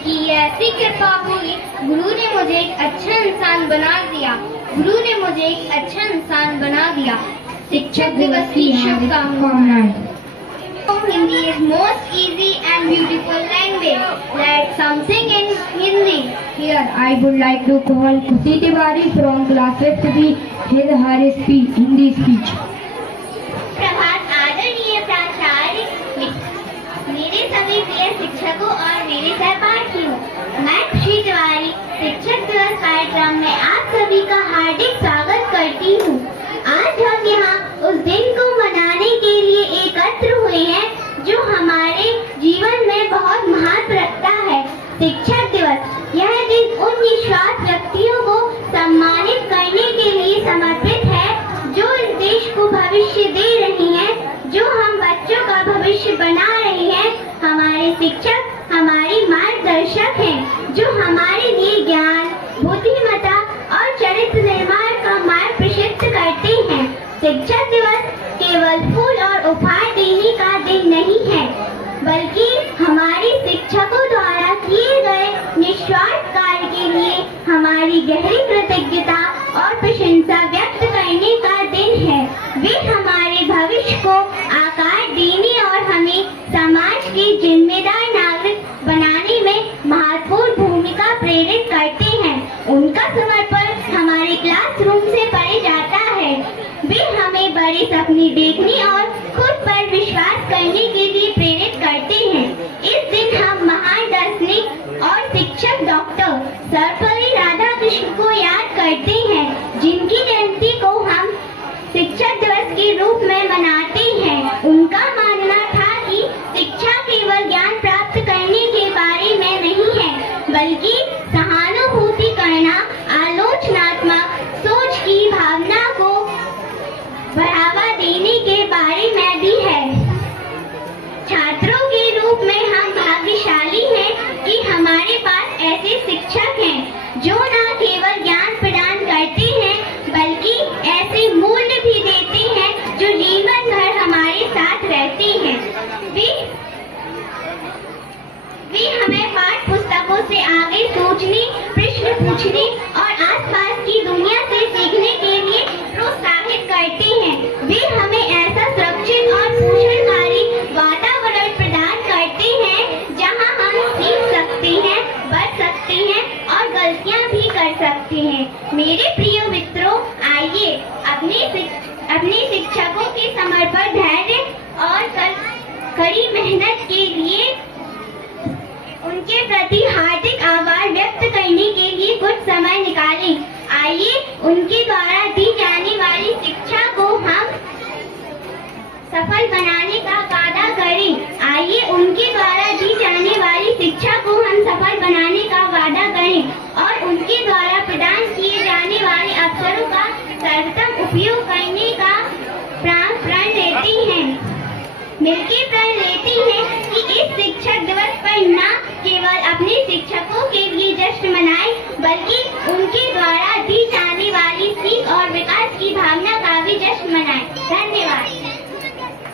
उनकी ऐसी कृपा हुई, गुरु ने मुझे एक अच्छा इंसान बना दिया। गुरु ने मुझे एक अच्छा इंसान बना दिया। शिक्षक दिवस की शुभकामनाएं। Hindi is most easy and beautiful language. Let's something in Hindi. Here I would like to call Khushi Tiwari from class 5th to hear her speech, Hindi speech. प्रभात आदरणीय प्राचार्य, मेरे सभी प्रिय शिक्षकों और मेरे सहपाठियों, मैं खुशी तिवारी शिक्षक दिवस कार्यक्रम में आप सभी का हार्दिक स्वागत करती हूँ। आज हम यहाँ उस दिन को मनाने के लिए एकत्र हुए हैं जो हमारे जीवन में बहुत महत्व रखता है, शिक्षक दिवस। यह दिन उन निस्वार्थ व्यक्तियों को सम्मानित करने के लिए समर्पित है जो इस देश को भविष्य दे रही हैं, जो हम बच्चों का भविष्य बना रही हैं। हमारे शिक्षक हमारी मार्गदर्शक हैं जो हमारे लिए ज्ञान, बुद्धिमत्ता और चरित्र निर्माण का मार्ग प्रशस्त करते हैं। शिक्षक दिवस केवल फूल और उपहार देने का दिन नहीं है, बल्कि हमारे शिक्षकों द्वारा किए गए निस्वार्थ कार्य के लिए हमारी गहरी कृतज्ञता और प्रशंसा व्यक्त करने का दिन है। वे हमारे भविष्य को आकार देने और हमें समाज के जिम्मेदार नागरिक बनाने में महत्वपूर्ण भूमिका प्रेरित करते हैं। उनका समर्पण हमारे क्लासरूम से परे जाता है। वे हमें बड़े सपने देखने और खुद पर विश्वास करने के लिए प्रेरित करते हैं। इस दिन हम महान दार्शनिक और शिक्षक डॉक्टर सर्वपल्ली राधाकृष्ण को याद करते हैं, जिनकी जयंती को हम शिक्षक दिवस के रूप में मनाते हैं। उनका मानना था कि शिक्षा केवल ज्ञान प्राप्त करने के बारे में नहीं है, बल्कि सहानुभूति करना, आलोचनात्मक सोच की भावना को बढ़ावा देने के बारे में भी है। छात्रों के रूप में हम भाग्यशाली हैं कि हमारे पास ऐसे शिक्षक हैं जो न केवल ज्ञान प्रदान करते हैं, बल्कि ऐसे मूल्य भी देते हैं जो जीवन भर हमारे साथ रहते हैं। वे हमें पाठ पुस्तकों से आगे सोचने, प्रश्न पूछने और आसपास की दुनिया से सीखने के लिए प्रोत्साहित करते हैं। वे हमें ऐसा सुरक्षित और पोषणकारी वातावरण प्रदान करते हैं जहां हम सीख सकते हैं, बढ़ सकते हैं और गलतियां भी कर सकते हैं। मेरे प्रिय मित्रों, आइए अपने शिक्षकों के समर्पण, धैर्य और कड़ी मेहनत के लिए उनके प्रति हार्दिक आभार व्यक्त करने के लिए कुछ समय निकालें। आइए उनके द्वारा दी जाने वाली शिक्षा को हम सफल बनाने का वादा करें। आइए उनके द्वारा दी जाने वाली शिक्षा को हम सफल बनाने का वादा करें और उनके द्वारा प्रदान किए जाने वाले अवसरों का सर्वोत्तम उपयोग करने का प्रण लेते हैं। मिलकर प्रण लेते हैं कि इस शिक्षक दिवस पर न